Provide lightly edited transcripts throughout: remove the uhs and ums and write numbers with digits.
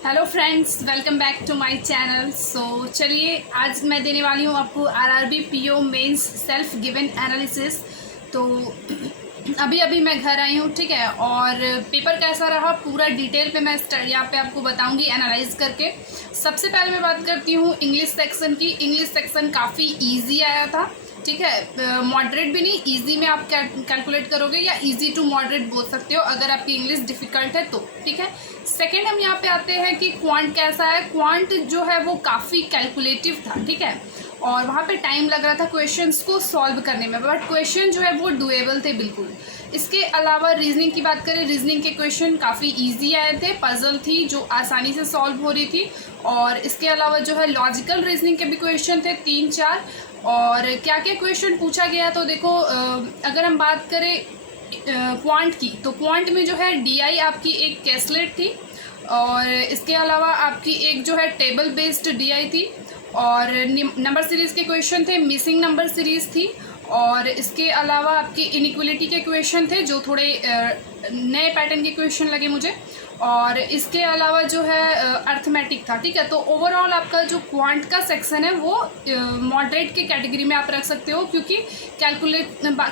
Hello friends, welcome back to my channel. So चलिए, आज मैं देने वाली हूँ आपको RRB PO mains self given analysis. तो अभी अभी मैं घर आई हूँ, ठीक है। और पेपर कैसा रहा पूरा डिटेल पे मैं यहाँ पे आपको बताऊंगी एनालाइज करके। सबसे पहले मैं बात करती हूँ इंग्लिश सेक्शन की। इंग्लिश सेक्शन काफ़ी इजी आया था, ठीक है। मॉडरेट भी नहीं, इजी में आप कैलकुलेट करोगे या इजी टू मॉडरेट बोल सकते हो अगर आपकी इंग्लिश डिफ़िकल्ट है तो, ठीक है। सेकंड हम यहाँ पे आते हैं कि क्वांट कैसा है। क्वांट जो है वो काफ़ी कैलकुलेटिव था, ठीक है। और वहाँ पे टाइम लग रहा था क्वेश्चंस को सॉल्व करने में, बट क्वेश्चन जो है वो डुएबल थे बिल्कुल। इसके अलावा रीजनिंग की बात करें, रीजनिंग के क्वेश्चन काफ़ी इजी आए थे, पजल थी जो आसानी से सॉल्व हो रही थी। और इसके अलावा जो है लॉजिकल रीजनिंग के भी क्वेश्चन थे 3-4। और क्या क्या क्वेश्चन पूछा गया, तो देखो अगर हम बात करें क्वांट की, तो क्वांट में जो है डीआई आपकी एक कैसलेट थी, और इसके अलावा आपकी एक जो है टेबल बेस्ड डीआई थी, और नंबर सीरीज़ के क्वेश्चन थे, मिसिंग नंबर सीरीज़ थी। और इसके अलावा आपकी इनइक्वलिटी के क्वेश्चन थे जो थोड़े नए पैटर्न के क्वेश्चन लगे मुझे। और इसके अलावा जो है अर्थमेटिक था, ठीक है। तो ओवरऑल आपका जो क्वांट का सेक्शन है वो मॉडरेट के कैटेगरी में आप रख सकते हो, क्योंकि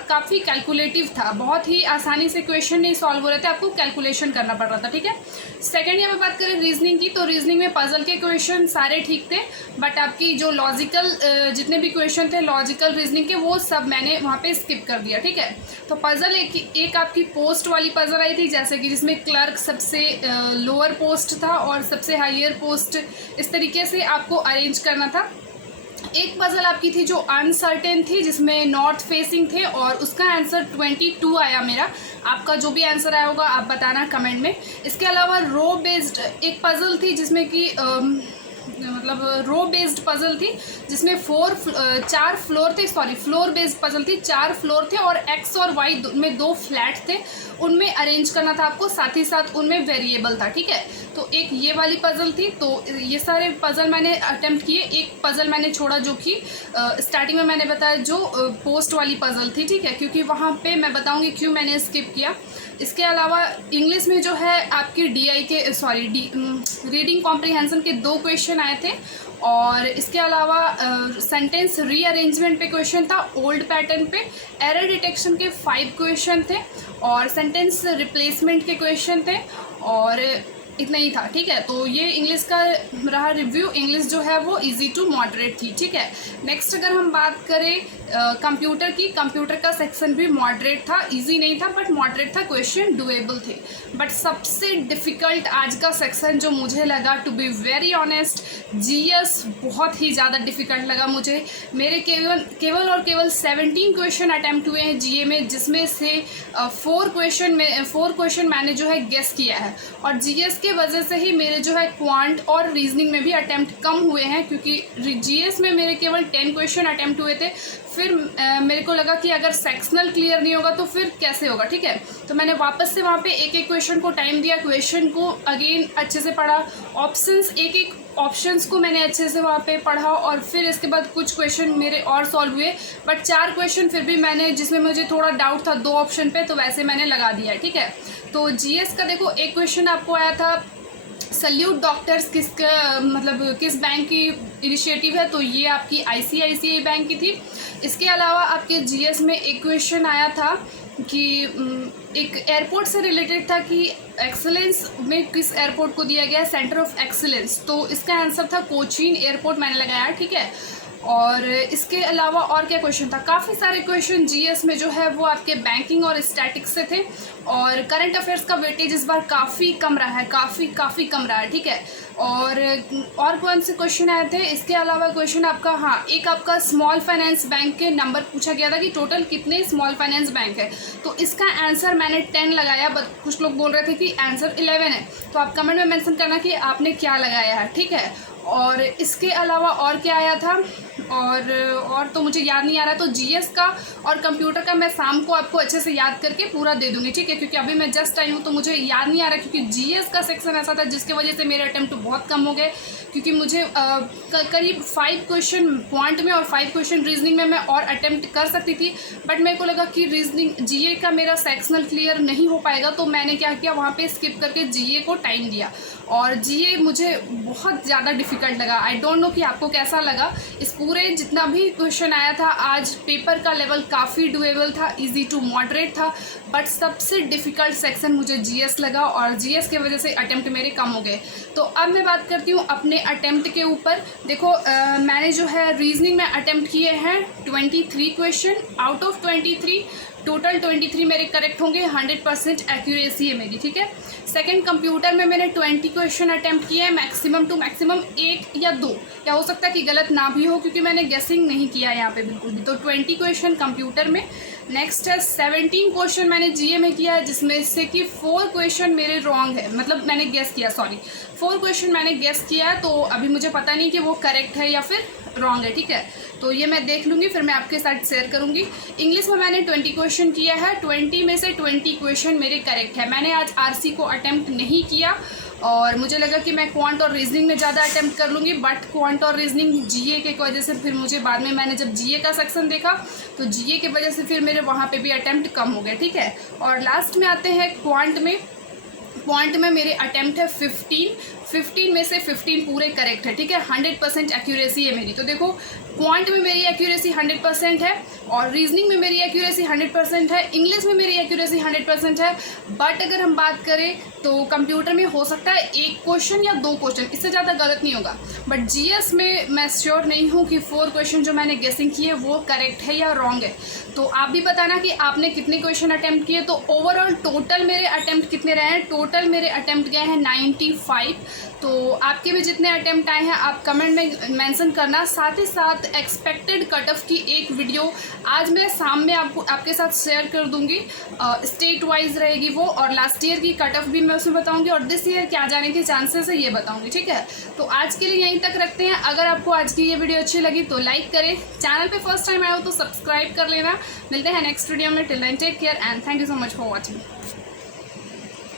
काफ़ी कैलकुलेटिव था, बहुत ही आसानी से क्वेश्चन नहीं सॉल्व हो रहे थे, आपको कैलकुलेशन करना पड़ रहा था, ठीक है। सेकेंड यहाँ पे बात करें रीजनिंग की, तो रीजनिंग में पजल के क्वेश्चन सारे ठीक थे, बट आपकी जो लॉजिकल जितने भी क्वेश्चन थे लॉजिकल रीजनिंग के, वो सब मैंने वहाँ पे स्किप कर दिया, ठीक है। तो पजल एक आपकी पोस्ट वाली पजल आई थी, जैसे कि जिसमें क्लर्क सबसे लोअर पोस्ट था और सबसे हायर पोस्ट, इस तरीके से आपको अरेंज करना था। एक पजल आपकी थी जो अनसर्टेन थी, जिसमें नॉर्थ फेसिंग थे, और उसका आंसर 22 आया मेरा। आपका जो भी आंसर आया होगा आप बताना कमेंट में। इसके अलावा रो बेस्ड एक पजल थी जिसमें कि मतलब रो बेस्ड पजल थी, जिसमें 4 फ्लोर थे, सॉरी फ्लोर बेस्ड पजल थी, 4 फ्लोर थे और एक्स और वाई में 2 फ्लैट थे, उनमें अरेंज करना था आपको, साथ ही साथ उनमें वेरिएबल था, ठीक है। तो एक ये वाली पजल थी। तो ये सारे पजल मैंने अटेम्प्ट किए। एक पजल मैंने छोड़ा जो कि स्टार्टिंग में मैंने बताया, जो पोस्ट वाली पजल थी, ठीक है, क्योंकि वहाँ पे मैं बताऊँगी क्यों मैंने स्किप किया। इसके अलावा इंग्लिश में जो है आपकी डीआई के रीडिंग कॉम्प्रिहेंशन के 2 क्वेश्चन आए थे, और इसके अलावा सेंटेंस रीअरेंजमेंट पे क्वेश्चन था ओल्ड पैटर्न पे, एरर डिटेक्शन के 5 क्वेश्चन थे, और सेंटेंस रिप्लेसमेंट के क्वेश्चन थे, और इतना ही था, ठीक है। तो ये इंग्लिश का रहा रिव्यू। इंग्लिश जो है वो इजी टू मॉडरेट थी, ठीक है। नेक्स्ट अगर हम बात करें कंप्यूटर की, कंप्यूटर का सेक्शन भी मॉडरेट था, इजी नहीं था बट मॉडरेट था, क्वेश्चन डुएबल थे। बट सबसे डिफ़िकल्ट आज का सेक्शन जो मुझे लगा, to be very honest, GS बहुत ही ज़्यादा डिफ़िकल्ट लगा मुझे। मेरे केवल और केवल 17 क्वेश्चन अटैम्प्ट हुए हैं जीए में, जिसमें से 4 क्वेश्चन मैंने जो है गेस किया है, और जीएस के वजह से ही मेरे जो है क्वांट और रीजनिंग में भी अटैम्प्ट कम हुए हैं, क्योंकि जीएस में मेरे केवल 10 क्वेश्चन अटैम्प्ट हुए थे। फिर मेरे को लगा कि अगर सेक्शनल क्लियर नहीं होगा तो फिर कैसे होगा, ठीक है। तो मैंने वापस से वहाँ पे एक एक क्वेश्चन को टाइम दिया, क्वेश्चन को अगेन अच्छे से पढ़ा, एक ऑप्शंस को मैंने अच्छे से वहाँ पे पढ़ा, और फिर इसके बाद कुछ क्वेश्चन मेरे और सॉल्व हुए। बट 4 क्वेश्चन फिर भी मैंने, जिसमें मुझे थोड़ा डाउट था 2 ऑप्शन पे, तो वैसे मैंने लगा दिया, ठीक है। तो जीएस का देखो, एक क्वेश्चन आपको आया था सल्यूट डॉक्टर्स किसका, मतलब किस बैंक की इनिशिएटिव है, तो ये आपकी आईसीआईसीआई बैंक की थी। इसके अलावा आपके जीएस में एक क्वेश्चन आया था कि एक एयरपोर्ट से रिलेटेड था कि एक्सीलेंस में किस एयरपोर्ट को दिया गया सेंटर ऑफ एक्सीलेंस, तो इसका आंसर था कोचीन एयरपोर्ट, मैंने लगाया, ठीक है। और इसके अलावा और क्या क्वेश्चन था, काफ़ी सारे क्वेश्चन जीएस में जो है वो आपके बैंकिंग और स्टैटिक्स से थे, और करंट अफेयर्स का वेटेज इस बार काफ़ी कम रहा है, काफ़ी कम रहा है, ठीक है। और कौन से क्वेश्चन आए थे इसके अलावा क्वेश्चन आपका, हाँ, एक आपका स्मॉल फाइनेंस बैंक के नंबर पूछा गया था कि टोटल कितने स्मॉल फाइनेंस बैंक है, तो इसका आंसर मैंने 10 लगाया, बट कुछ लोग बोल रहे थे कि आंसर 11 है, तो आप कमेंट में मेंशन करना कि आपने क्या लगाया है, ठीक है। और इसके अलावा और क्या आया था, और तो मुझे याद नहीं आ रहा। तो जीएस का और कंप्यूटर का मैं शाम को आपको अच्छे से याद करके पूरा दे दूँगी, ठीक है, क्योंकि अभी मैं जस्ट आई हूँ तो मुझे याद नहीं आ रहा, क्योंकि जीएस का सेक्शन ऐसा था जिसकी वजह से मेरे अटेम्प्ट बहुत कम हो गए, क्योंकि मुझे करीब 5 क्वेश्चन क्वांट में और 5 क्वेश्चन रीजनिंग में मैं और अटेम्प्ट कर सकती थी, बट मेरे को लगा कि रीजनिंग जीए का मेरा सेक्शनल क्लियर नहीं हो पाएगा, तो मैंने क्या किया, वहाँ पे स्किप करके जीए को टाइम दिया। और जीए मुझे बहुत ज़्यादा डिफ़िकल्ट लगा। आई डोंट नो कि आपको कैसा लगा। इस पूरे जितना भी क्वेश्चन आया था आज, पेपर का लेवल काफ़ी डुएबल था, इजी टू मॉडरेट था, बट सबसे डिफ़िकल्ट सेक्शन मुझे जीएस लगा, और जीएस की वजह से अटेम्प्ट मेरे कम हो गए। तो अब मैं बात करती हूँ अपने अटेम्प्ट के ऊपर। देखो मैंने जो है रीजनिंग में अटेम्प्ट किए हैं 23 क्वेश्चन, आउट ऑफ 23 टोटल 23 मेरे करेक्ट होंगे, 100% एक्यूरेसी है मेरी, ठीक है। सेकंड कंप्यूटर में मैंने 20 क्वेश्चन अटेम्प्ट किए हैं, मैक्सिमम टू मैक्सिमम 1 या 2, या हो सकता है कि गलत ना भी हो, क्योंकि मैंने गेसिंग नहीं किया यहाँ पे बिल्कुल भी। तो 20 क्वेश्चन कंप्यूटर में। नेक्स्ट है 17 क्वेश्चन मैंने जीए में किया है, जिसमें से कि 4 क्वेश्चन मेरे रॉन्ग है, मतलब मैंने गेस किया, सॉरी 4 क्वेश्चन मैंने गेस किया है, तो अभी मुझे पता नहीं कि वो करेक्ट है या फिर रॉन्ग है, ठीक है। तो ये मैं देख लूँगी, फिर मैं आपके साथ शेयर करूँगी। इंग्लिश में मैंने 20 क्वेश्चन किया है, 20 में से 20 क्वेश्चन मेरे करेक्ट है। मैंने आज आरसी को अटेम्प्ट नहीं किया, और मुझे लगा कि मैं क्वांट और रीजनिंग में ज़्यादा अटेम्प्ट कर लूँगी, बट क्वांट और रीजनिंग जीए के वजह से फिर मुझे बाद में, मैंने जब जीए का सेक्शन देखा तो जीए की वजह से फिर मेरे वहाँ पे भी अटेम्प्ट कम हो गए, ठीक है। और लास्ट में आते हैं क्वांट में। क्वांट में मेरे अटेम्प्ट है 15 में से 15 पूरे करेक्ट है, ठीक है, 100% एक्यूरेसी है मेरी। तो देखो क्वांट में मेरी एक्यूरेसी 100% है, और रीजनिंग में मेरी एक्यूरेसी 100% है, इंग्लिश में मेरी एक्यूरेसी 100% है, बट अगर हम बात करें तो कंप्यूटर में हो सकता है 1 क्वेश्चन या 2 क्वेश्चन, इससे ज़्यादा गलत नहीं होगा। बट जीएस में मैं श्योर नहीं हूँ कि 4 क्वेश्चन जो मैंने गेसिंग किए वो करेक्ट है या रॉन्ग है। तो आप भी बताना कि आपने कितने क्वेश्चन अटैम्प्ट किए। तो ओवरऑल टोटल मेरे अटैम्प्ट कितने रहे हैं? टोटल मेरे अटैम्प्ट गए हैं 95। तो आपके भी जितने अटैम्प्ट आए हैं आप कमेंट में मेंशन करना। साथ ही साथ एक्सपेक्टेड कट ऑफ की एक वीडियो आज मैं शाम में आपके साथ शेयर कर दूंगी। स्टेट वाइज रहेगी वो, और लास्ट ईयर की कट ऑफ भी मैं उसमें बताऊंगी, और दिस ईयर क्या जाने के चांसेस है ये बताऊंगी, ठीक है। तो आज के लिए यहीं तक रखते हैं। अगर आपको आज की ये वीडियो अच्छी लगी तो लाइक करें, चैनल पे फर्स्ट टाइम आए हो तो सब्सक्राइब कर लेना। मिलते हैं नेक्स्ट वीडियो में। Till then take care and thank you so much for watching.